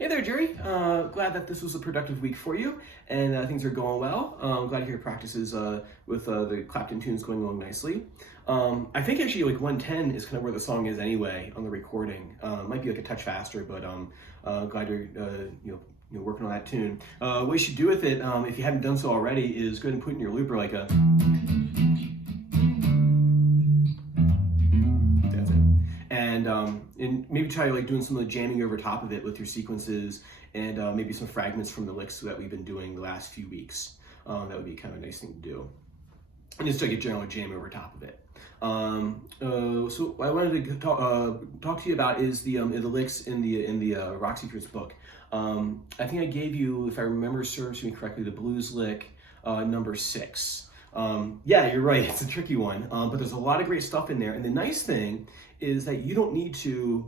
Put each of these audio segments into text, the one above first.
Hey there, Jerry. Glad that this was a productive week for you and things are going well. Glad to hear your practices with the Clapton tunes going along nicely. I think actually like 110 is kind of where the song is anyway on the recording. Might be like a touch faster, but glad you're working on that tune. What you should do with it, if you haven't done so already, is go ahead and put in your looper like a. And maybe try like doing some of the jamming over top of it with your sequences and maybe some fragments from the licks that we've been doing the last few weeks. That would be kind of a nice thing to do. And just like a general jam over top of it. So what I wanted to talk to you about is the licks in the Rock Seekers book. I think I gave you, if I remember serves me correctly, the blues lick number 6. Yeah, you're right. It's a tricky one, but there's a lot of great stuff in there. And the nice thing is that you don't need to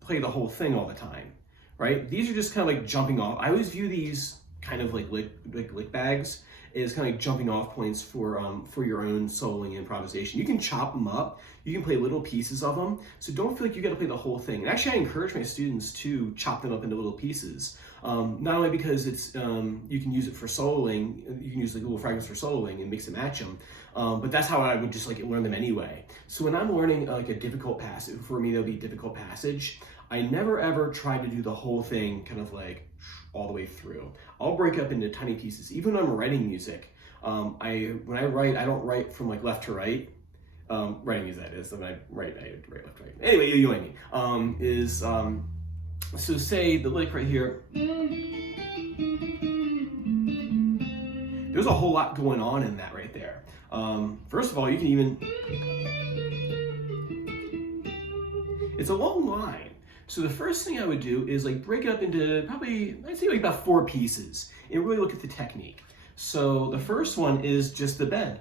play the whole thing all the time, right? These are just kind of like jumping off. I always view these kind of like lick bags as kind of like jumping off points for your own soloing and improvisation. You can chop them up. You can play little pieces of them. So don't feel like you got to play the whole thing. And actually, I encourage my students to chop them up into little pieces. Not only because it's you can use it for soloing, you can use like little fragments for soloing and mix and match them, but that's how I would just like learn them anyway. So when I'm learning like a difficult passage, for me that'll be a difficult passage, I never ever try to do the whole thing kind of like all the way through. I'll break up into tiny pieces. Even when I'm writing music, when I write, I don't write from like left to right. Writing music, that is. When I write left to right. Anyway, you know what I mean. So say the lick right here. There's a whole lot going on in that right there. First of all, you can even. It's a long line. So the first thing I would do is like break it up into probably, I'd say like about 4 pieces and really look at the technique. So the first one is just the bend.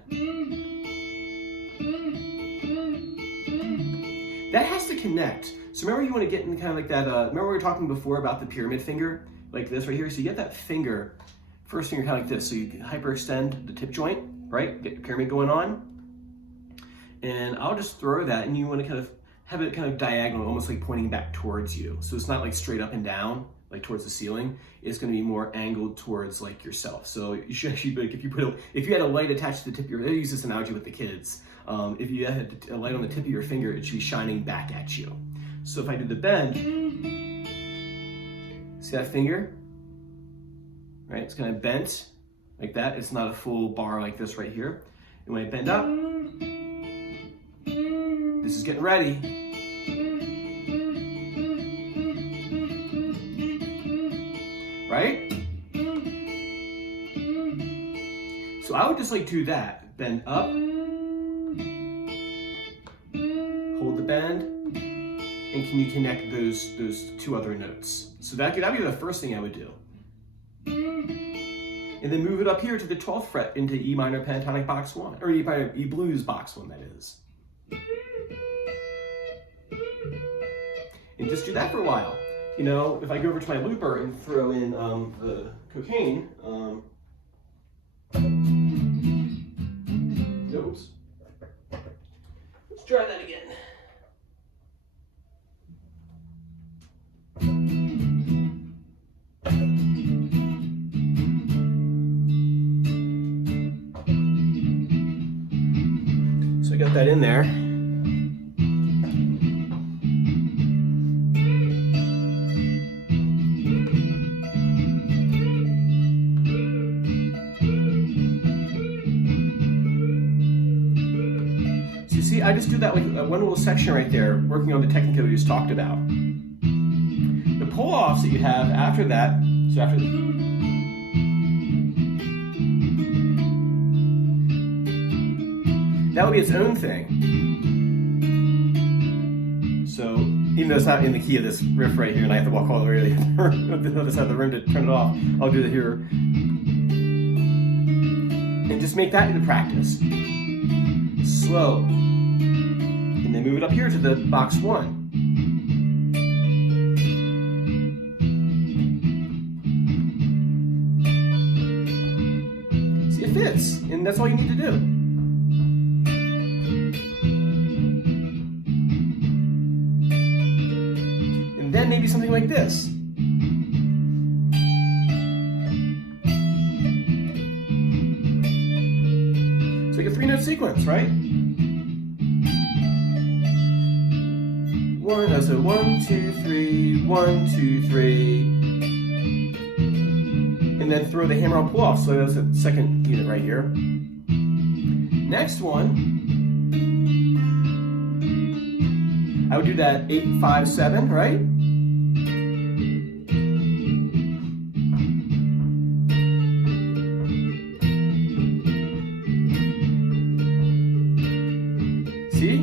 That has to connect. So remember you want to get in kind of like that, remember we were talking before about the pyramid finger, like this right here? So you get that finger, first finger kind of like this. So you can hyperextend the tip joint, right? Get your pyramid going on. And I'll just throw that and you want to kind of have it kind of diagonal, almost like pointing back towards you. So it's not like straight up and down, like towards the ceiling. It's going to be more angled towards like yourself. So you should actually, like, if you had a light attached to the tip of your, I use this analogy with the kids. If you had a light on the tip of your finger, it should be shining back at you. So if I do the bend, see that finger? Right, it's kind of bent like that. It's not a full bar like this right here. And when I bend up, this is getting ready. Right? So I would just like do that. Bend up, hold the bend, and can you connect those 2 other notes? So that'd be the first thing I would do. And then move it up here to the 12th fret into E minor pentatonic box 1, or E blues box 1, that is. And just do that for a while. You know, if I go over to my looper and throw in the cocaine, oops. Let's try that again. So I got that in there. So you see, I just do that like one little section right there, working on the technique that we just talked about. The pull-offs that you have after that, so after that would be its own thing. So even though it's not in the key of this riff right here, and I have to walk all the way to the other side of the room to turn it off, I'll do it here. And just make that into practice. Slow. And then move it up here to the box 1. See, it fits, and that's all you need to do. And then maybe something like this. 3-note sequence, right? So 1, 2, 3, 1, 2, 3. And then throw the hammer on pull off. So that's the second unit right here. Next one, I would do that 8, 5, 7, right? See?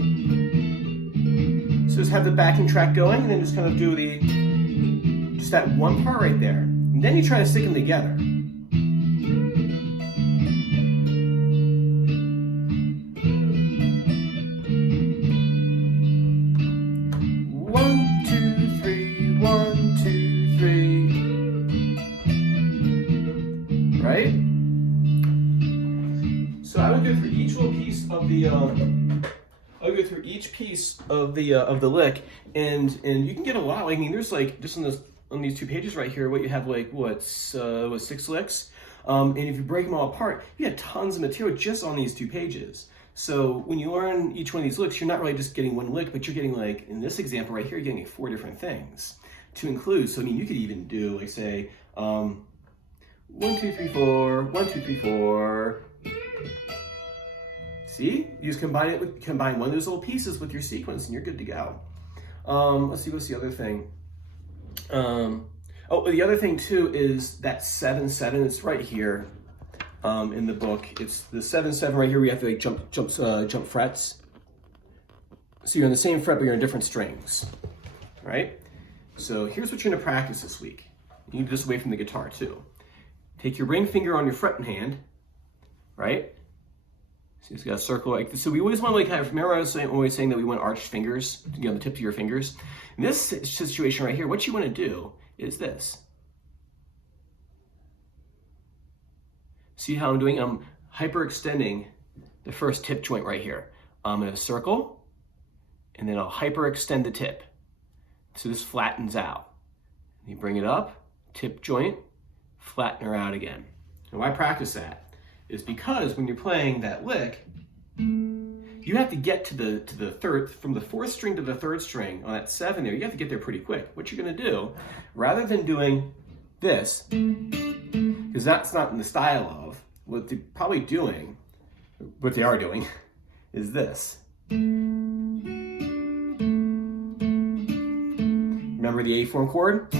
So just have the backing track going, and then just kind of do just that one part right there. And then you try to stick them together. Right? So I would go through each little piece of the lick, and you can get a lot. I mean, there's like just on these 2 pages right here, what you have like 6 licks, and if you break them all apart, you get tons of material just on these 2 pages. So when you learn each one of these licks, you're not really just getting one lick, but you're getting, like in this example right here, you're getting like 4 different things to include. So I mean, you could even do like say 1, 2, 3, 4, 1, 2, 3, 4. See? You just combine one of those little pieces with your sequence and you're good to go. Let's see, what's the other thing? The other thing too is that 7/7. It's right here in the book. It's the 7/7 right here. We have to like jump frets. So you're on the same fret, but you're in different strings, right? So here's what you're gonna practice this week. You can do this away from the guitar too. Take your ring finger on your fretting hand, right? So you've got a circle like this. So we always want to like have, remember I was always saying that we want arched fingers, the tips of your fingers. In this situation right here, what you want to do is this. See how I'm doing? I'm hyperextending the first tip joint right here. I'm going to circle, and then I'll hyperextend the tip. So this flattens out. You bring it up, tip joint, flatten her out again. And why practice that? Is because when you're playing that lick, you have to get to the third, from the 4th string to the 3rd string on that 7 there, you have to get there pretty quick. What you're gonna do, rather than doing this, because that's not in the style of, what they're probably doing, what they are doing, is this. Remember the A form chord?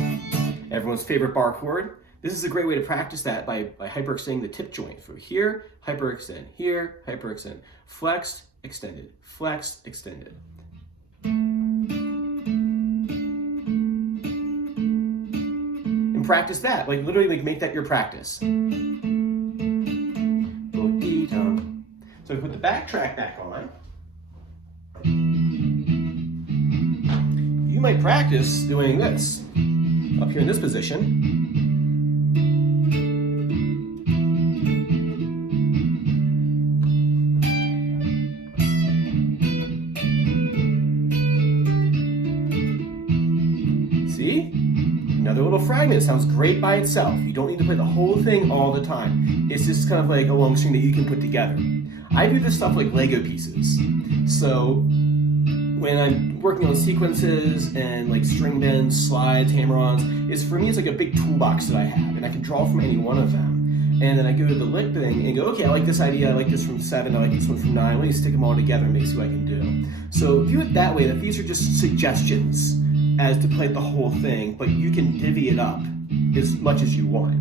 Everyone's favorite bar chord? This is a great way to practice that by hyperextending the tip joint. So here, hyperextend, flexed, extended, flexed, extended. And practice that, like literally like make that your practice. So we put the backtrack back on. You might practice doing this up here in this position. See? Another little fragment. It sounds great by itself. You don't need to play the whole thing all the time. It's just kind of like a long string that you can put together. I do this stuff like Lego pieces. So when I'm working on sequences and like string bends, slides, hammer-ons, for me it's like a big toolbox that I have, and I can draw from any one of them. And then I go to the lick thing and go, okay, I like this idea, I like this from 7, I like this one from 9, let me stick them all together and see what I can do. So view it that way, that these are just suggestions as to play the whole thing, but you can divvy it up as much as you want.